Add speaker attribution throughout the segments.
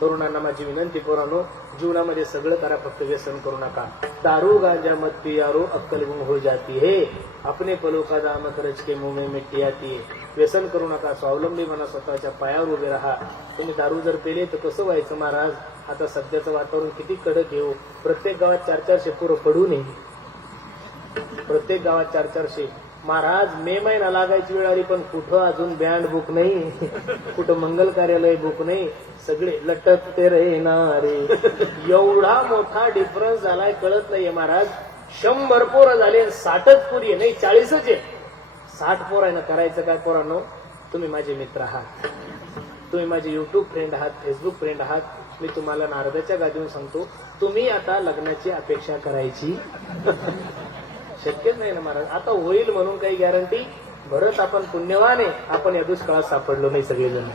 Speaker 1: तरुणांना माझी विनंती पोरानो जीवनामध्ये सगळं करा फक्त व्यसन करू नका. दारू गांजा मत पियारो अक्कल गुम हो जाती है. अपने पलो का दामत रच के मुंह में मिट्टी आती है व्यसन करू नका स्वावलंबी म्हणा स्वतःच्या पायावर उभे राहा. तुम्ही दारू जर पेले तर कसं व्हायचं महाराज? आता सध्याचं वातावरण किती कडक येऊ हो. प्रत्येक गावात चार चारशे पोरं पडू नये प्रत्येक गावात चार चारशे. महाराज मे महिना लागायची वेळ आली पण कुठं अजून बँड बुक नाही? कुठं मंगल कार्यालय बुक नाही? सगळे लटकते रे ना एवढा मोठा डिफरन्स झालाय कळत नाहीये महाराज. शंभर पोरं झाले साठच पुरी नाही चाळीसच आहे. साठ पोर आहे ना करायचं काय पोरांनो? तुम्ही माझे मित्र आहात. तुम्ही माझे युट्यूब फ्रेंड आहात फेसबुक फ्रेंड आहात. मी तुम्हाला नारदाच्या गादीवर सांगतो तुम्ही आता लग्नाची अपेक्षा करायची. शक्यच नाही ना महाराज. आता होईल म्हणून काही गॅरंटी भरत आपण पुण्यवान आहे. आपण या दुष्काळात सापडलो नाही सगळेजण.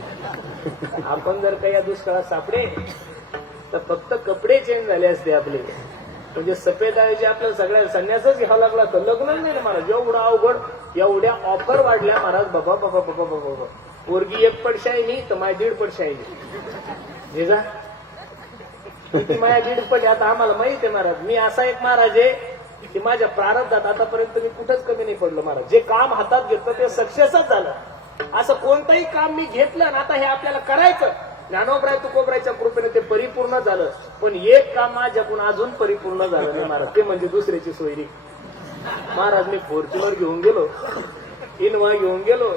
Speaker 1: आपण जर काही या दुष्काळात सापडे तर फक्त कपडे चेंज झाले असते आपले. म्हणजे सफेद ऐवजी आपल्याला सगळ्या संन्यासच घ्यावा लागला तर लग्न नाही ना महाराज. एवढं अवघड एवढ्या ऑफर वाढल्या महाराज. बाबा बाबा बाबा बाबा बाबा. पोरगी एक पडशाय नाही तर माझी दीड पडशाय हे जा. ती माझ्या दीड पट आता आम्हाला माहीत आहे महाराज. मी असा एक महाराज आहे की माझ्या प्रारब्धात आतापर्यंत मी कुठंच कमी नाही पडलो महाराज. जे काम हातात घेतलं ते सक्सेसच झालं. असं कोणतंही काम मी घेतलं आणि आता हे आपल्याला करायचं. ज्ञानोबराय तुकोबरायच्या कृपेने ते परिपूर्ण झालं. पण एक काम माझ्याकडून अजून परिपूर्ण झालं नाही महाराज. ते म्हणजे दुसऱ्याची सोयरी. महाराज मी फॉर्च्युनर घेऊन गेलो. इनवा घेऊन गेलो.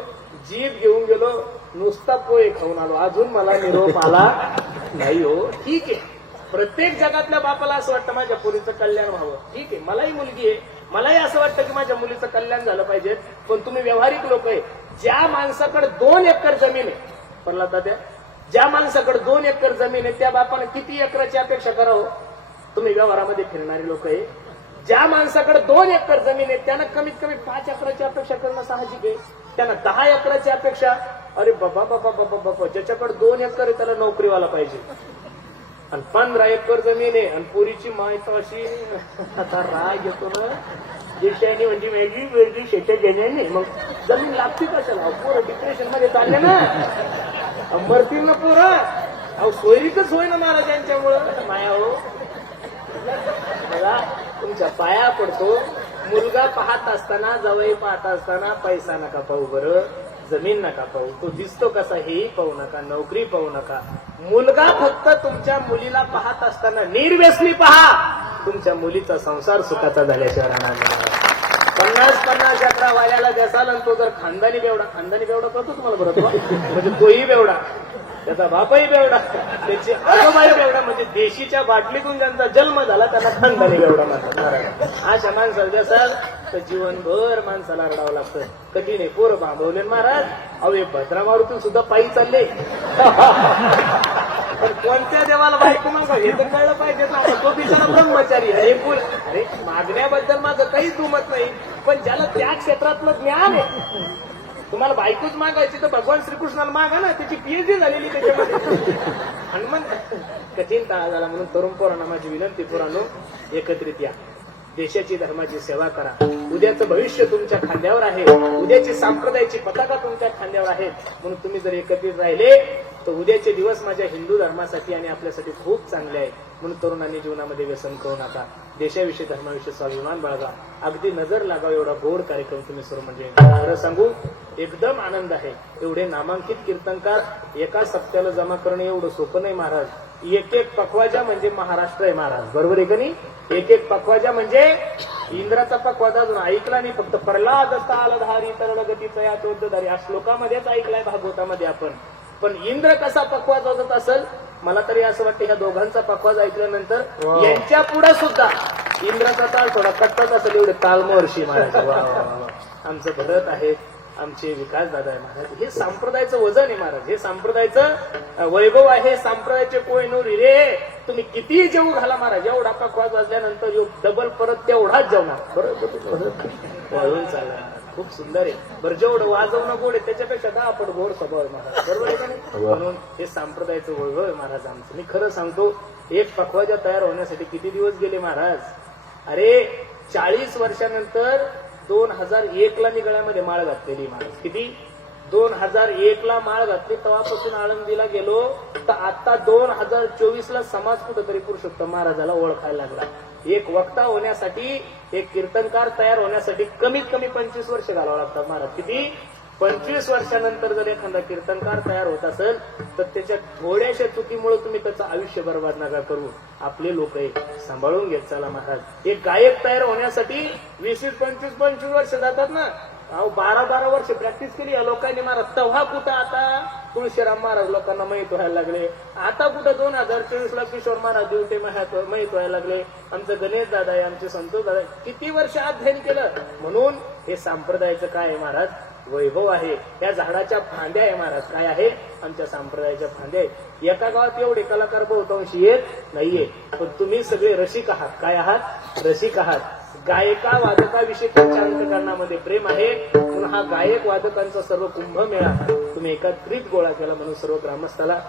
Speaker 1: जीप घेऊन गेलो. नुसता पोहे खाऊन आलो. अजून मला निरोप आला नाही हो. ठीक आहे. प्रत्येक जगातल्या बापाला असं वाटतं माझ्या पोरीचं कल्याण व्हावं. ठीक आहे मलाही मुलगी आहे. मलाही असं वाटतं की माझ्या मुलीचं कल्याण झालं पाहिजे. पण तुम्ही व्यावहारिक लोक आहे. ज्या माणसाकडे दोन एकर जमीन आहे पण त्या ज्या माणसाकडे दोन एकर जमीन आहे त्या बापानं किती एकराची अपेक्षा करावं? तुम्ही व्यवहारामध्ये फिरणारे लोक आहे. ज्या माणसाकडे दोन एकर जमीन आहे त्यानं कमीत कमी पाच एकराची अपेक्षा करणं साहजिक आहे. त्यानं दहा एकराची अपेक्षा अरे बाबा बाबा बाबा बाबा ज्याच्याकडे दोन एकर आहे त्याला नोकरीवाला पाहिजे. आणि पंधरा एकर जमीन आहे. आणि पुरीची माहिती अशी आता राग येतो ना. देशाने म्हणजे वेगळी वेगळी शेती घेण्याने मग जमीन लागते कशाला पोरं डिप्रेशनमध्ये चालले ना. मरतील ना पोरं. अहो सोयरीतच होय ना महाराज यांच्यामुळं. माया हो. मला तुमच्या पाया पडतो. मुलगा पाहत असताना जवळ पाहत असताना पैसा नका पाहू बरं. जमीन नका पाहू. तो दिसतो कसा हेही पाहू नका नोकरी पाहू नका. मुलगा फक्त तुमच्या मुलीला पाहत असताना निर्व्यसनी पहा. तुमच्या मुलीचा संसार सुखाचा झाल्याशिवाय राहणार पन्नास पन्नास अकरा वाल्याला द्यासाल आणि तो जर खानदानी बेवडा खानदानी बेवडा करतो तुम्हाला बरं म्हणजे तोही बेवडा. त्याचा बापही बेवडा. त्याची आजोबाई बेवडा. म्हणजे देशीच्या बाटलीतून ज्यांचा जन्म झाला त्यांना खानदानी बेवडा म्हणतात. अशा माणसाला द्यासाल तर जीवनभर माणसाला रडावं लागतं. कधी नाही पोरं बांबवले महाराज. अहो हे भद्रा मारुतून सुद्धा पायी चालले. कोणत्या देवाला बायको मागा? हे तर कळलं पाहिजे ना. तो बिचारा ब्रह्मचारी आहे. फुल अरे मागण्याबद्दल माझं काहीच दुमत नाही. पण ज्याला त्या क्षेत्रातलं ज्ञान आहे तुम्हाला बायकोच मागायची तर भगवान श्रीकृष्णाला मागा ना. त्याची पीएचडी झालेली त्याच्यामध्ये. आणि मग कठीण काळ झाला म्हणून तरुण पोरांना माझी विनंती पोरांनो एकत्रित या. देशाची धर्माची सेवा करा. उद्याचं भविष्य तुमच्या खांद्यावर आहे. उद्याची सांप्रदायाची पताका तुमच्या खांद्यावर आहे म्हणून तुम्ही जर एकत्रित राहिले तर उद्याचे दिवस माझ्या हिंदू धर्मासाठी आणि आपल्यासाठी खूप चांगले आहे. म्हणून तरुणांनी जीवनामध्ये व्यसन करू नका. देशाविषयी धर्माविषयी स्वाभिमान बाळगा. अगदी नजर लागाव एवढा गोड कार्यक्रम तुम्ही सुरू म्हणजे खरं सांगू एकदम आनंद आहे. एवढे नामांकित कीर्तनकार एका सप्त्याला जमा करणे एवढं सोपं नाही महाराज. एक एक पखवाजा म्हणजे महाराष्ट्र आहे महाराज. बरोबर आहे का नाही? एक एक पखवाजा म्हणजे इंद्राचा पखवाजा अजून ऐकला नाही फक्त प्रल्हाद असता आलधारी गतीचा या चौद्धधारी या श्लोकामध्येच ऐकलाय भागवतामध्ये आपण. पण इंद्र कसा पखवाज वाजत असेल मला तरी असं वाटतं ह्या दोघांचा पखवाज ऐकल्यानंतर. यांच्या पुढे सुद्धा इंद्राचा ताल थोडा कट्टत असेल एवढे तालमहर्षी महाराज. आमचं भरत आहे आमचे विकास दादा आहे महाराज. हे संप्रदायाचं वजन आहे महाराज. हे संप्रदायाचं वैभव आहे संप्रदायाचे कोयनूर रे? तुम्ही कितीही जेवू घाला महाराज. एवढा पखवाज वाजल्यानंतर डबल परत तेवढाच जेवणार. बरोबर? चालला खूप सुंदर आहे. बरं जेवढं वाजवणं गोड आहे त्याच्यापेक्षा दहा पट गोड स्वभाव आहे महाराज. बरोबर आहे का नाही. म्हणून हे संप्रदायाचं वैभव आहे महाराज आमचं. मी खरं सांगतो एक पखवाजा तयार होण्यासाठी किती दिवस गेले महाराज? अरे चाळीस वर्षानंतर दोन हजार एक ला मी गळ्यामध्ये माळ घातलेली महाराज. किती? दोन हजार एक ला माळ घातली तेव्हापासून आळंदीला गेलो तर आता दोन हजार चोवीस ला समाज कुठेतरी पुरुषोत्तम महाराजाला ओळखायला लागला. एक वक्ता होण्यासाठी एक कीर्तनकार तयार होण्यासाठी कमीत कमी पंचवीस वर्ष घालावं लागतात महाराज. किती? पंचवीस वर्षानंतर जर एखादा कीर्तनकार तयार होत असेल तर त्याच्या थोड्याशा चुकीमुळे तुम्ही त्याचं आयुष्य बर्बाद नका करू. आपले लोक सांभाळून घेत चला महाराज. एक गायक तयार होण्यासाठी वीस वीस पंचवीस पंचवीस वर्ष जातात ना. अहो बारा बारा वर्ष प्रॅक्टिस केली या लोकांनी महाराज तेव्हा कुठं आता तुळशीराम महाराज लोकांना माहीत व्हायला लागले. आता कुठं दोन हजार चोवीस ला किशोर महाराज दिवटे माहीत व्हायला लागले. आमचं गणेश दादा आहे आमचे संतोष दादा किती वर्ष अध्ययन केलं? म्हणून हे संप्रदायाचं काय आहे महाराज? वैभव आहे. या झाडाच्या फांद्या आहे महाराज. काय आहे? आमच्या संप्रदायाच्या फांद्या आहे एका गावात एवढे कलाकार बहुतांशी येत नाहीये. पण तुम्ही सगळे रसिक आहात. काय आहात? रसिक आहात. गायका वादकाविषयी तुमच्या अंतकरणामध्ये प्रेम आहे. म्हणून हा गायक वादकांचा सर्व कुंभमेळा तुम्ही एकत्रित गोळा केला म्हणून सर्व ग्रामस्थाला